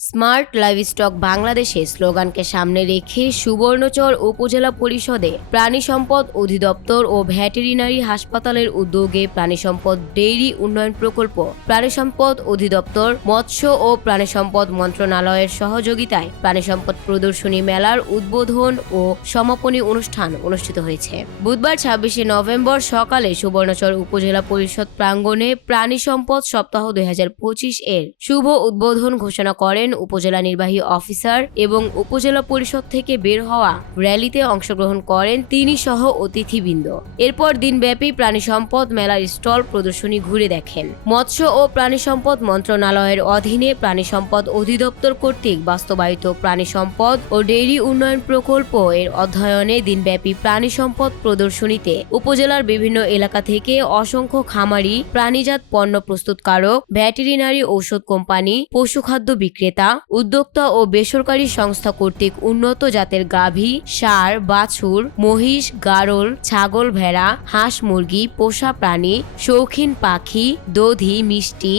Smart livestock বাংলাদেশে স্লোগানকে সামনে রেখে সুবর্ণচর উপজেলা পরিষদে প্রাণী সম্পদ অধিদপ্তর ও ভ্যাটেরিনারি হাসপাতালের উদ্যোগে প্রাণী সম্পদ ডেইরি উন্নয়ন প্রকল্প, প্রাণী সম্পদ অধিদপ্তর, মৎস্য ও প্রাণী সম্পদ মন্ত্রণালয়ের সহযোগিতায় প্রাণী সম্পদ প্রদর্শনী মেলার উদ্বোধন ও সমাপনী অনুষ্ঠান অনুষ্ঠিত হয়েছে। বুধবার ছাব্বিশে নভেম্বর সকালে সুবর্ণচর উপজেলা পরিষদ প্রাঙ্গণে প্রাণী সম্পদ সপ্তাহ দুই হাজার পঁচিশ এর শুভ উদ্বোধন ঘোষণা করেন উপজেলা নির্বাহী অফিসার এবং উপজেলা পরিষদ থেকে বের হওয়া র্যালিতে অংশগ্রহণ করেন তিনি সহ অতিথিবৃন্দ। এরপর দিনব্যাপী প্রাণী সম্পদ মেলার স্টল প্রদর্শনী ঘুরে দেখেন। মৎস্য ও প্রাণী সম্পদ মন্ত্রণালয়ের অধীনে প্রাণী সম্পদ অধিদপ্তর কর্তৃক বাস্তবায়িত প্রাণী সম্পদ ও ডেইরি উন্নয়ন প্রকল্প এর অধ্যয়নে দিনব্যাপী প্রাণী সম্পদ প্রদর্শনীতে উপজেলার বিভিন্ন এলাকা থেকে অসংখ্য খামারি, প্রাণীজাত পণ্য প্রস্তুতকারক, ভ্যাটেরিনারি ঔষধ কোম্পানি, পশুখাদ্য বিক্রেতা উদ্যোক্তা ও বেসরকারি সংস্থা কর্তৃক উন্নত জাতের গাভী, সার, বাছুর, মহিষ, গারল, ছাগল ভেড়া, হাঁস মুরগি, পোষা প্রাণী, শৌখিন পাখি, দধি, মিষ্টি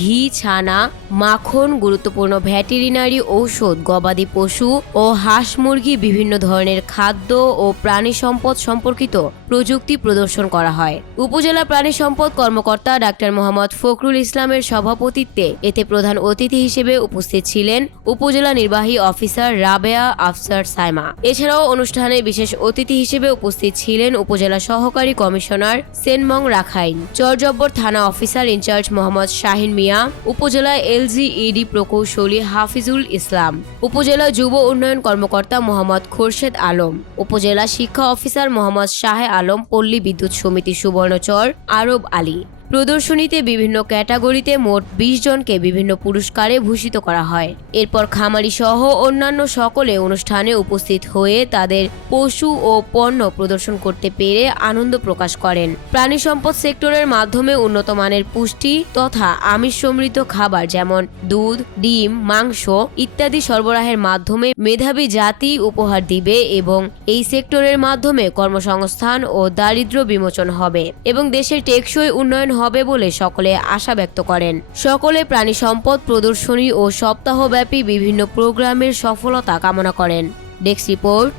ঘি, ছানা, মাখন, গুরুত্বপূর্ণ ভ্যাটেরিনারি ঔষধ, গবাদি পশু ও হাঁস মুরগি, বিভিন্ন ধরনের খাদ্য ও প্রাণী সম্পদ সম্পর্কিত প্রযুক্তি প্রদর্শন করা হয়। উপজেলা প্রাণী সম্পদ কর্মকর্তা ডাক্তার মোহাম্মদ ফখরুল ইসলামের সভাপতিত্বে এতে প্রধান অতিথি হিসেবে উপস্থিত ছিলেন উপজেলা নির্বাহী অফিসার রাবেয়া আফসার সাইমা। এছাড়াও অনুষ্ঠানে বিশেষ অতিথি হিসেবে উপস্থিত ছিলেন উপজেলা সহকারী কমিশনার সেনমং রাখাইন। চরজব্বর থানা অফিসার ইনচার্জ মোহাম্মদ শাহিন মিয়া উপজেলা এলজিইডি প্রকৌশলী হাফিজুল ইসলাম, উপজেলা যুব উন্নয়ন কর্মকর্তা মোহাম্মদ খোরশেদ আলম, উপজেলা শিক্ষা অফিসার মোহাম্মদ শাহে আলম, পল্লী বিদ্যুৎ সমিতি সুবর্ণচর আরব আলী। প্রদর্শনীতে বিভিন্ন ক্যাটাগরিতে মোট বিশ জনকে বিভিন্ন পুরস্কারে ভূষিত করা হয়। এরপর খামারি সহ অন্যান্য সকলে অনুষ্ঠানে উপস্থিত হয়ে তাদের পশু ও পণ্য প্রদর্শন করতে পেরে আনন্দ প্রকাশ করেন। প্রাণী সম্পদ সেক্টরের মাধ্যমে উন্নত মানের পুষ্টি তথা আমিষ সমৃদ্ধ খাবার যেমন দুধ, ডিম, মাংস ইত্যাদি সরবরাহের মাধ্যমে মেধাবী জাতি উপহার দিবে এবং এই সেক্টরের মাধ্যমে কর্মসংস্থান ও দারিদ্র্য বিমোচন হবে এবং দেশের টেকসই উন্নয়ন হবে বলে সকলে আশা ব্যক্ত করেন। সকলে প্রাণী সম্পদ প্রদর্শনী ও সপ্তাহব্যাপী বিভিন্ন প্রোগ্রামের সফলতা কামনা করেন। Desk report,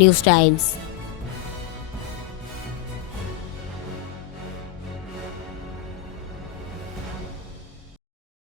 news times.